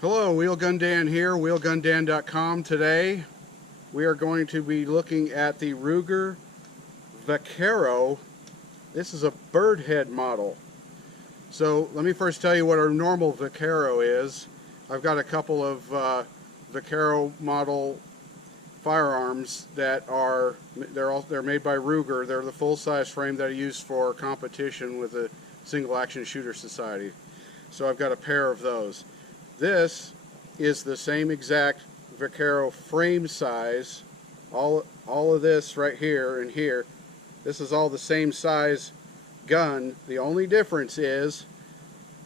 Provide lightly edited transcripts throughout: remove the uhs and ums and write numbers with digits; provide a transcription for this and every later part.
Hello, Wheelgun Dan here, wheelgundan.com. Today we are going to be looking at the Ruger Vaquero. This is a Birdhead model. So let me first tell you what our normal Vaquero is. I've got a couple of Vaquero model firearms that are they're made by Ruger. They're the full-size frame that I use for competition with the Single Action Shooter Society. So I've got a pair of those. This is the same exact Vaquero frame size. All of this right here and here, this is all the same size gun. The only difference is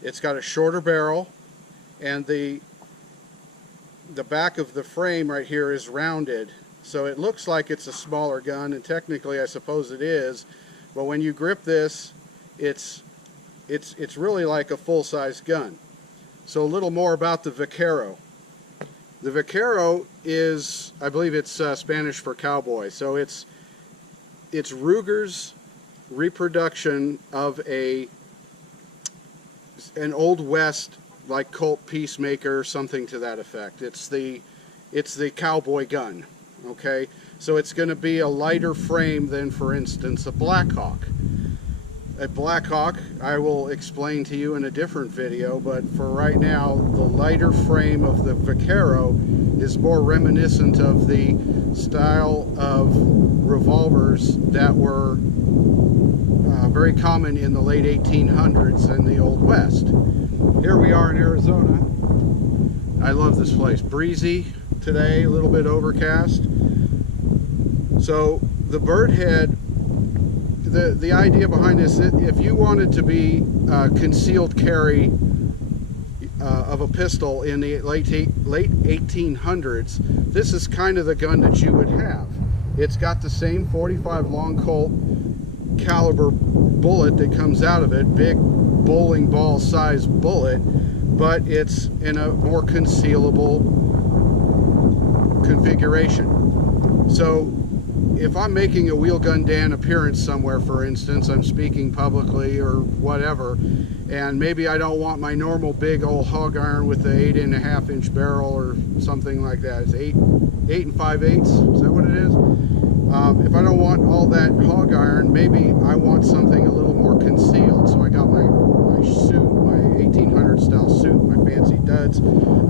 it's got a shorter barrel, and the back of the frame right here is rounded. So it looks like it's a smaller gun, and technically I suppose it is, but when you grip this, it's really like a full-size gun. So a little more about the Vaquero. The Vaquero is, I believe it's Spanish for cowboy. So it's Ruger's reproduction of an Old West like Colt Peacemaker, something to that effect. It's the cowboy gun. Okay, so it's going to be a lighter frame than, for instance, a Blackhawk. A Blackhawk, I will explain to you in a different video, but for right now, the lighter frame of the Vaquero is more reminiscent of the style of revolvers that were very common in the late 1800s in the Old West. Here we are in Arizona. I love this place. Breezy today, a little bit overcast. So the Birdhead, the idea behind this, if you wanted to be concealed carry of a pistol in the late 1800s, this is kind of the gun that you would have. It's got the same 45 Long Colt caliber bullet that comes out of it, big bowling ball size bullet, but it's in a more concealable configuration. So if I'm making a Wheelgun Dan appearance somewhere, for instance, I'm speaking publicly or whatever, and maybe I don't want my normal big old hog iron with the 8.5 inch barrel or something like that. It's 8 5/8. Is that what it is? If I don't want all that hog iron, maybe I want something a little more concealed. So I got my suit, my 1800 style suit, my fancy duds.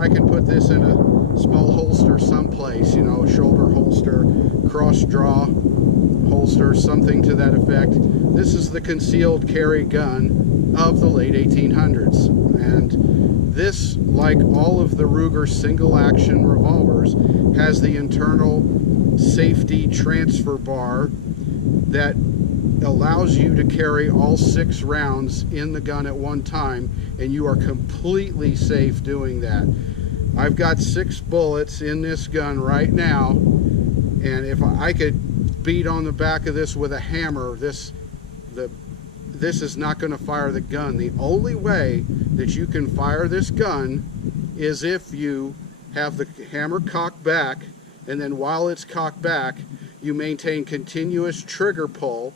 I can put this in a small holster someplace, you know, shoulder holster, cross draw holster, something to that effect. This is the concealed carry gun of the late 1800s, and this, like all of the Ruger single action revolvers, has the internal safety transfer bar that allows you to carry all 6 rounds in the gun at one time, and you are completely safe doing that. I've got 6 bullets in this gun right now, and if I could beat on the back of this with a hammer, this is not going to fire the gun. The only way that you can fire this gun is if you have the hammer cocked back, and then while it's cocked back, you maintain continuous trigger pull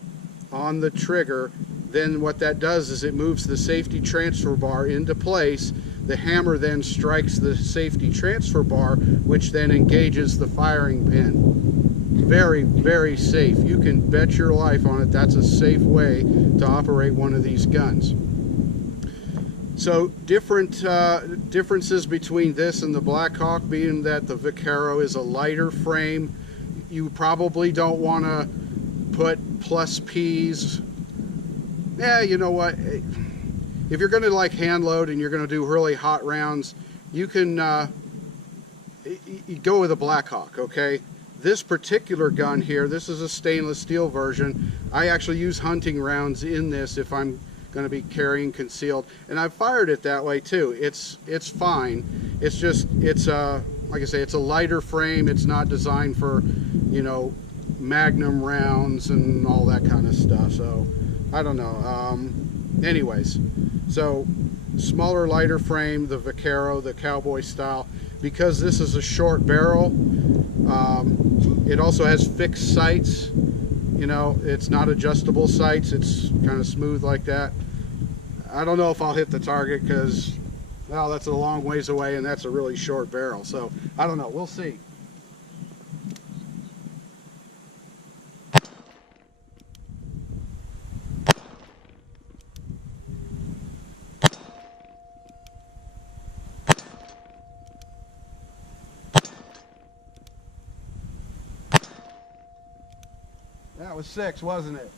on the trigger. Then what that does is it moves the safety transfer bar into place. The hammer then strikes the safety transfer bar, which then engages the firing pin. Very, very safe. You can bet your life on it. That's a safe way to operate one of these guns. So differences between this and the Blackhawk being that the Vaquero is a lighter frame. You probably don't want to put plus P's. Yeah, you know what? If you're going to like hand load and you're going to do really hot rounds, you can you go with a Blackhawk, okay? This particular gun here, this is a stainless steel version. I actually use hunting rounds in this if I'm going to be carrying concealed, and I've fired it that way too. It's fine. It's just, like I say, it's a lighter frame. It's not designed for, you know, magnum rounds and all that kind of stuff. So I don't know. Anyways, so smaller, lighter frame, the Vaquero, the cowboy style. Because this is a short barrel, it also has fixed sights. You know, it's not adjustable sights. It's kind of smooth like that. I don't know if I'll hit the target because Well, that's a long ways away, and that's a really short barrel. So I don't know. We'll see. That was 6, wasn't it?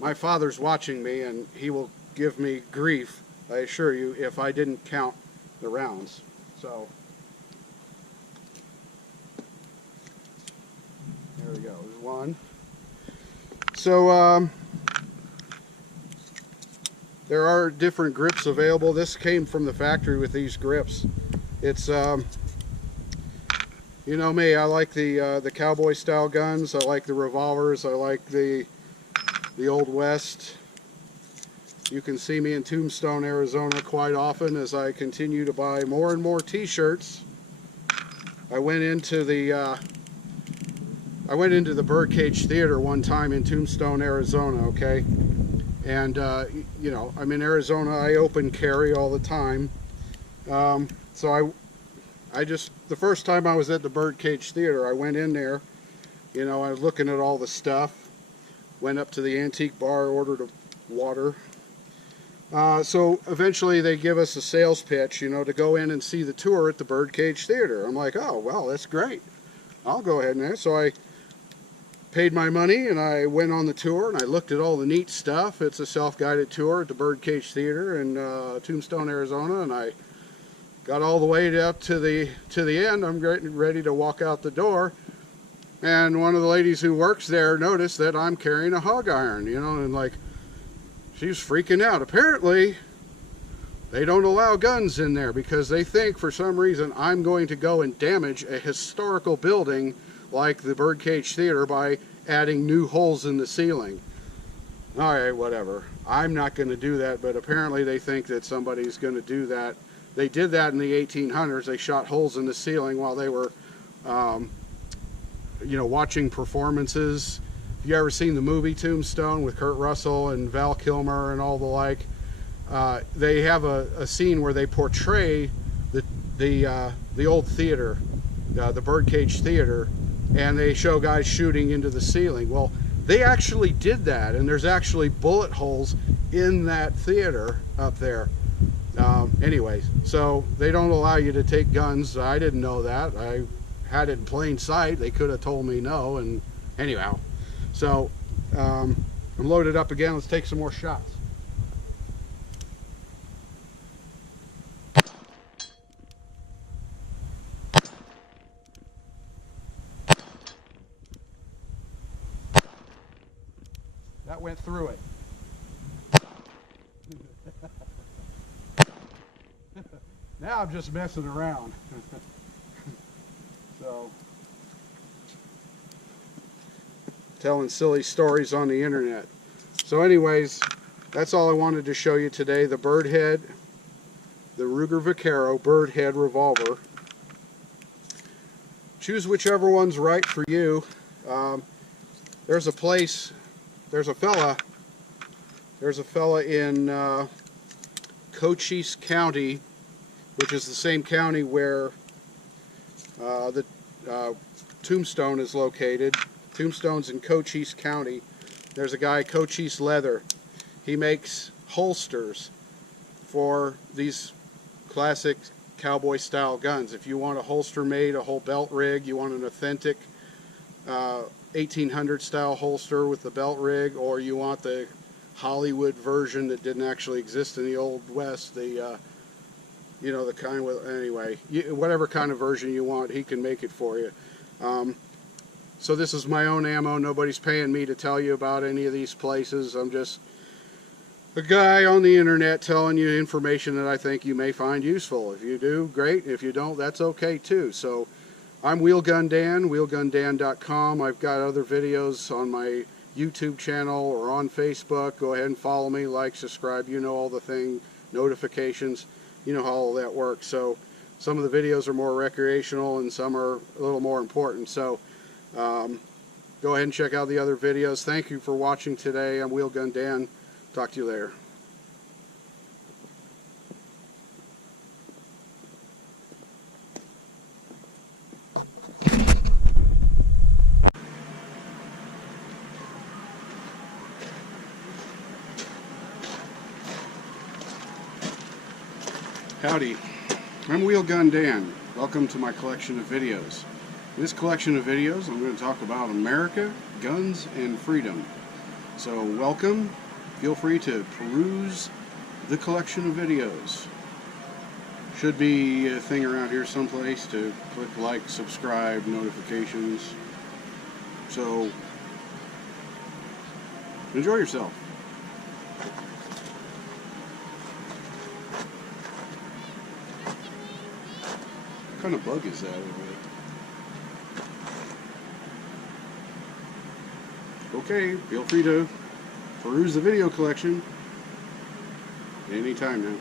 My father's watching me, and he will give me grief, I assure you, if I didn't count the rounds. So there we go. There's 1. So there are different grips available. This came from the factory with these grips. It's you know me, I like the cowboy style guns. I like the revolvers. I like the Old West. You can see me in Tombstone, Arizona quite often as I continue to buy more and more t-shirts. I went into the Birdcage Theater one time in Tombstone, Arizona, okay? And you know, I'm in Arizona, I open carry all the time. So I just, the first time I was at the Birdcage Theater, I went in there, you know, I was looking at all the stuff. Went up to the antique bar, ordered a water. So eventually they give us a sales pitch, you know, to go in and see the tour at the Birdcage Theater. I'm like, oh, well, that's great. I'll go ahead and there. So I paid my money and I went on the tour and I looked at all the neat stuff. It's a self-guided tour at the Birdcage Theater in Tombstone, Arizona, and I got all the way up to the end. I'm getting ready to walk out the door. And one of the ladies who works there noticed that I'm carrying a hog iron, you know, and like, she's freaking out. Apparently, they don't allow guns in there because they think for some reason I'm going to go and damage a historical building like the Birdcage Theater by adding new holes in the ceiling. All right, whatever. I'm not going to do that, but apparently they think that somebody's going to do that. They did that in the 1800s. They shot holes in the ceiling while they were you know, watching performances. Have you ever seen the movie Tombstone with Kurt Russell and Val Kilmer and all the like? They have a scene where they portray the old theater, the Birdcage Theater, and they show guys shooting into the ceiling. Well, they actually did that, and there's actually bullet holes in that theater up there. Anyways, so they don't allow you to take guns. I didn't know that. I had it in plain sight. They could have told me no, and anyhow, so I'm loaded up again. Let's take some more shots. That went through it. Now I'm just messing around. So, telling silly stories on the internet. So anyways, that's all I wanted to show you today. The Birdhead, the Ruger Vaquero Birdhead Revolver. Choose whichever one's right for you. There's a place, there's a fella in Cochise County, which is the same county where the Tombstone is located. Tombstone's in Cochise County. There's a guy, Cochise Leather. He makes holsters for these classic cowboy style guns. If you want a holster made, a whole belt rig, you want an authentic 1800 style holster with the belt rig, or you want the Hollywood version that didn't actually exist in the Old West, the you know, the kind with, anyway, whatever kind of version you want, he can make it for you. So this is my own ammo. Nobody's paying me to tell you about any of these places. I'm just a guy on the internet telling you information that I think you may find useful. If you do, great. If you don't, that's okay too. So I'm Wheelgun Dan, wheelgundan.com. I've got other videos on my YouTube channel or on Facebook. Go ahead and follow me, like, subscribe. You know all the thing, notifications. You know how all that works. So some of the videos are more recreational and some are a little more important. So go ahead and check out the other videos. Thank you for watching today. I'm Wheelgun Dan. Talk to you later. Howdy, I'm Wheelgun Dan. Welcome to my collection of videos. In this collection of videos, I'm going to talk about America, guns, and freedom. So welcome. Feel free to peruse the collection of videos. Should be a thing around here someplace to click like, subscribe, notifications. So enjoy yourself. What kind of bug is that over there? Okay, feel free to peruse the video collection anytime now.